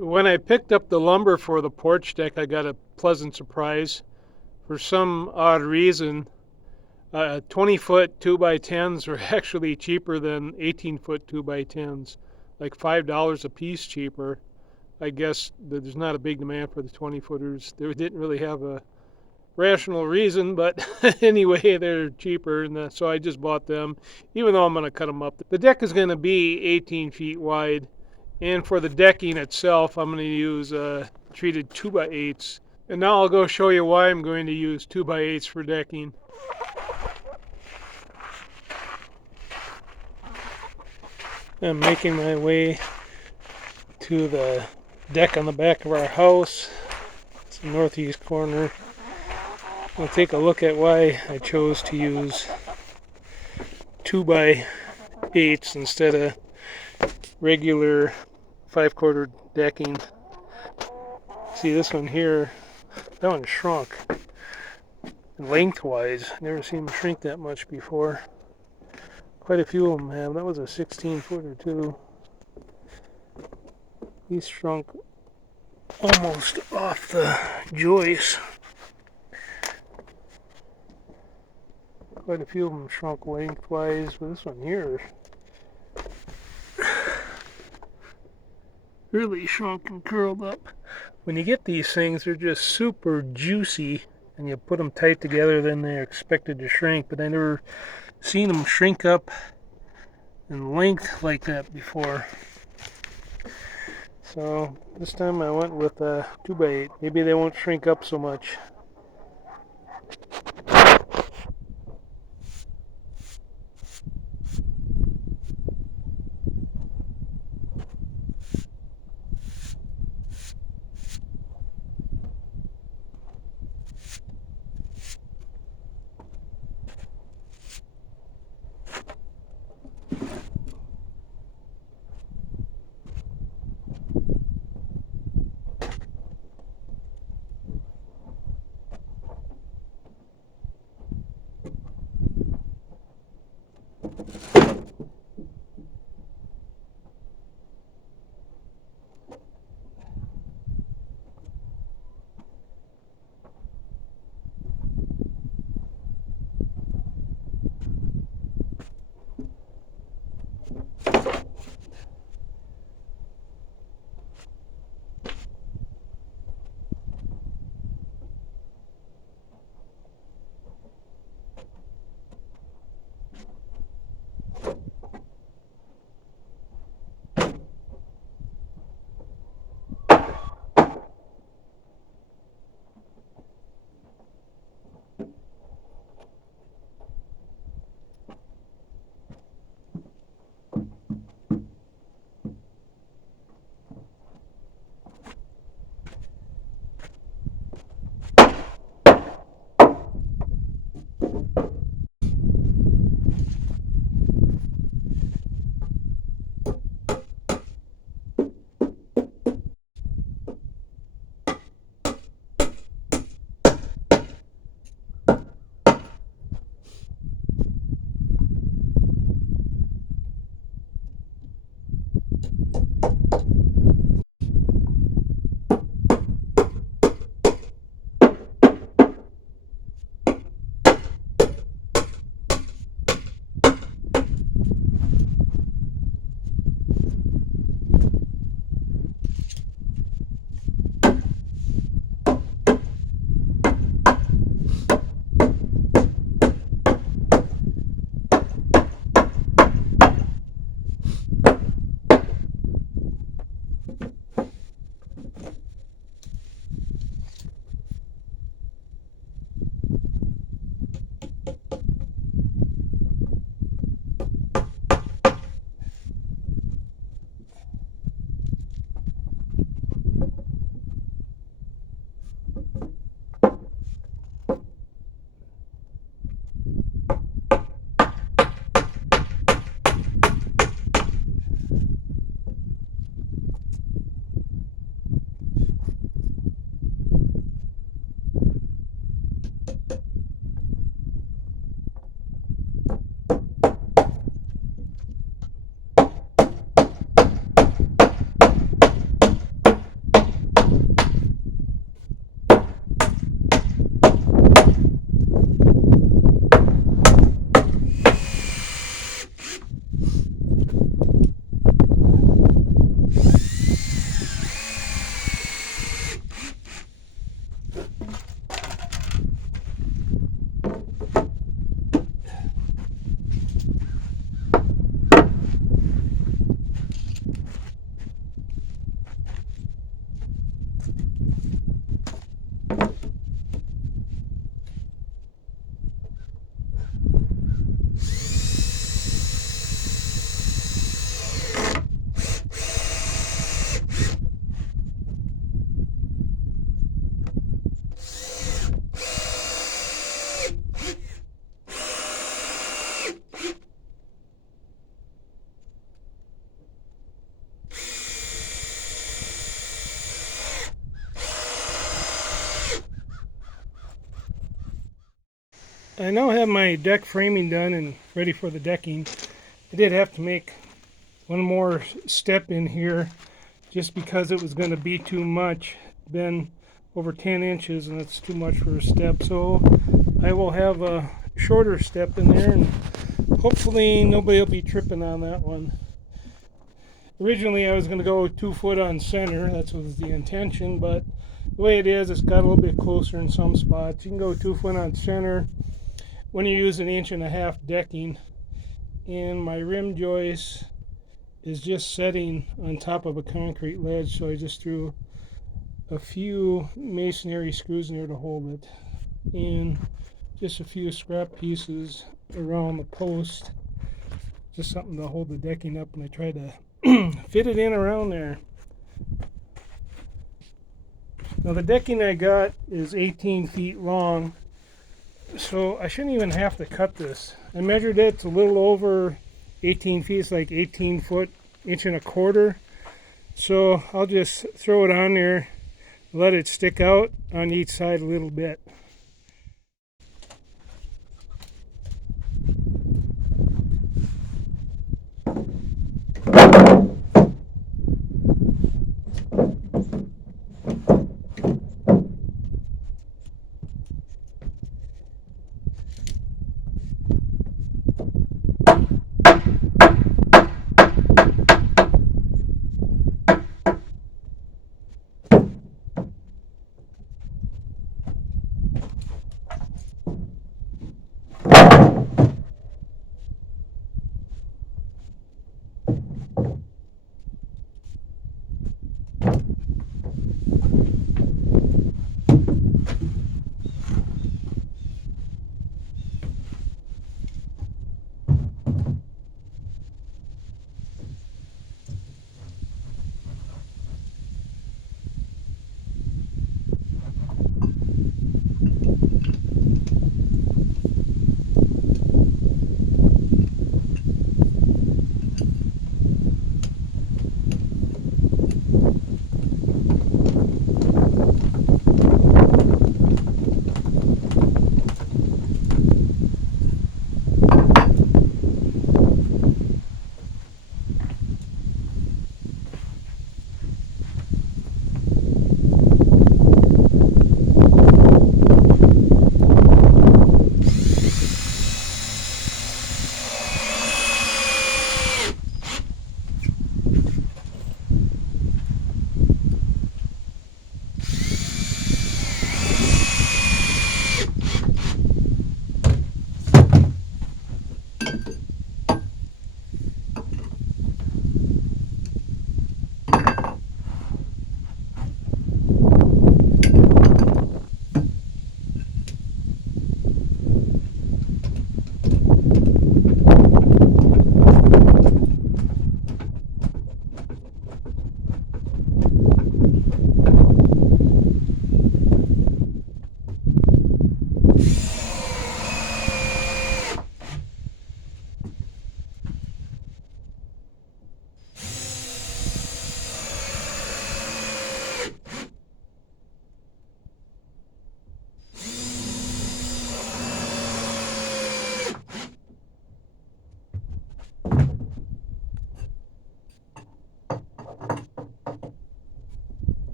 When I picked up the lumber for the porch deck, I got a pleasant surprise. For some odd reason, 20-foot 2x10s are actually cheaper than 18-foot 2x10s, like $5 a piece cheaper. I guess there's not a big demand for the 20-footers. They didn't really have a rational reason, but anyway, they're cheaper, and so I just bought them, even though I'm going to cut them up. The deck is going to be 18 feet wide, and for the decking itself, I'm going to use treated 2x8s. And now I'll go show you why I'm going to use 2x8s for decking. I'm making my way to the deck on the back of our house. It's the northeast corner. We'll take a look at why I chose to use 2x8s instead of regular 5/4 decking. See this one here, that one shrunk lengthwise. Never seen them shrink that much before. Quite a few of them have. That was a 16-footer too. These shrunk almost off the joist. Quite a few of them shrunk lengthwise, but this one here really shrunk and curled up. When you get these things, they're just super juicy, and you put them tight together, then they're expected to shrink, but I never seen them shrink up in length like that before. So this time I went with a 2x8. Maybe they won't shrink up so much. I now have my deck framing done and ready for the decking. I did have to make one more step in here just because it was going to be too much. Been over 10 inches and it's too much for a step, so I will have a shorter step in there and hopefully nobody will be tripping on that one. Originally I was going to go 2 foot on center, that was the intention, but the way it is, it's got a little bit closer in some spots. You can go 2 foot on center when you use 1.5 inch decking, and my rim joist is just setting on top of a concrete ledge, so I just threw a few masonry screws in there to hold it, and just a few scrap pieces around the post, just something to hold the decking up, and I tried to fit it in around there. Now the decking I got is 18 feet long, so I shouldn't even have to cut this. I measured it, it's a little over 18 feet, it's like 18 foot, 1.25 inches. So I'll just throw it on there, let it stick out on each side a little bit.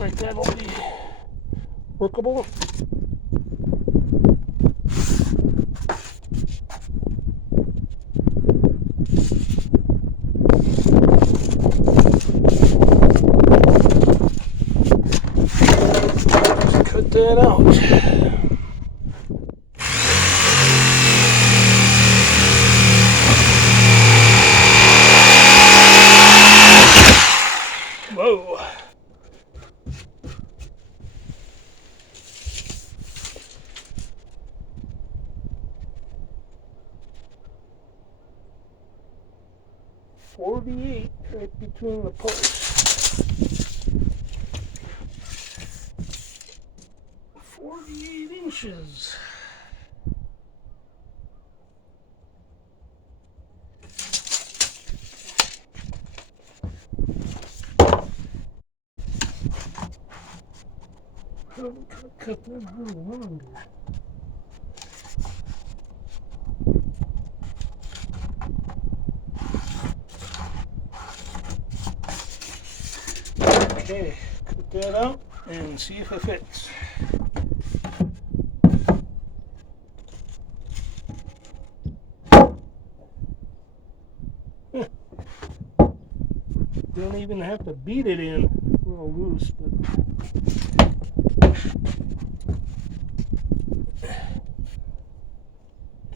like that'll be workable. Just cut that out. Whoa. .48 right between the posts. 48 inches. Probably could cut that a little longer. Okay, cut that out and see if it fits. Don't even have to beat it in. A little loose, but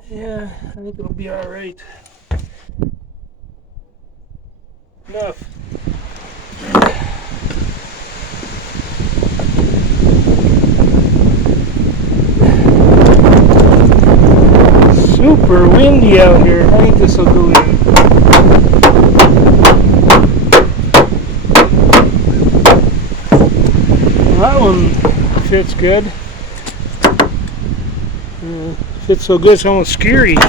yeah, I think it'll be all right. Enough. Super windy out here. I think this will go in. That one fits good. Fits so good it's almost scary. I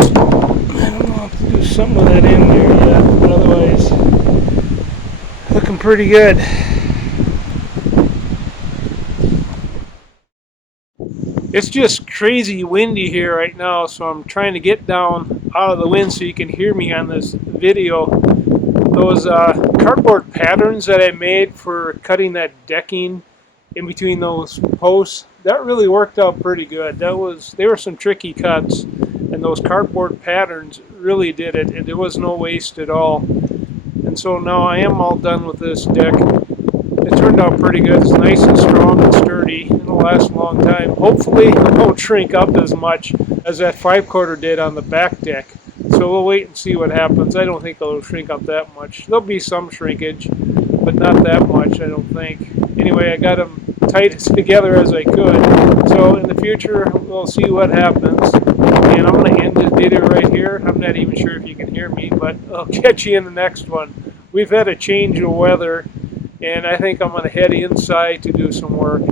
don't know if to do something with that in there yet, but otherwise looking pretty good. It's just crazy windy here right now, so I'm trying to get down out of the wind so you can hear me on this video. Those cardboard patterns that I made for cutting that decking in between those posts, that really worked out pretty good. They were some tricky cuts, and those cardboard patterns really did it, and there was no waste at all. And so now I am all done with this deck. It turned out pretty good. It's nice and strong and sturdy. It'll last a long time. Hopefully it won't shrink up as much as that 5/4 did on the back deck. So we'll wait and see what happens. I don't think it'll shrink up that much. There'll be some shrinkage, but not that much, I don't think. Anyway, I got them tight as together as I could. So in the future, we'll see what happens. And I'm going to end this video right here. I'm not even sure if you can hear me, but I'll catch you in the next one. We've had a change of weather, and I think I'm going to head inside to do some work.